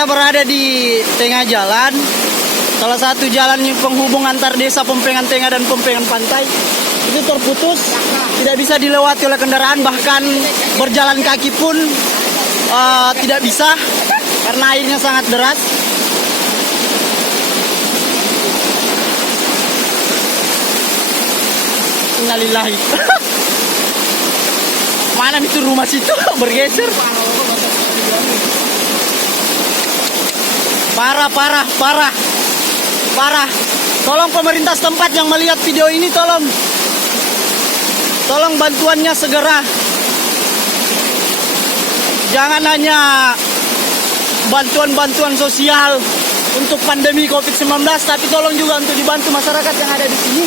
kita berada di tengah jalan, salah satu jalan penghubung antar desa Pempengan Tengah dan Pempengan Pantai. Itu terputus, tidak bisa dilewati oleh kendaraan, bahkan berjalan kaki pun tidak bisa karena airnya sangat deras. Innalillahi. Mana itu rumah situ bergeser? Parah. Tolong pemerintah setempat yang melihat video ini, tolong bantuannya segera. Jangan hanya bantuan sosial untuk pandemi COVID-19, tapi tolong juga untuk dibantu masyarakat yang ada di sini.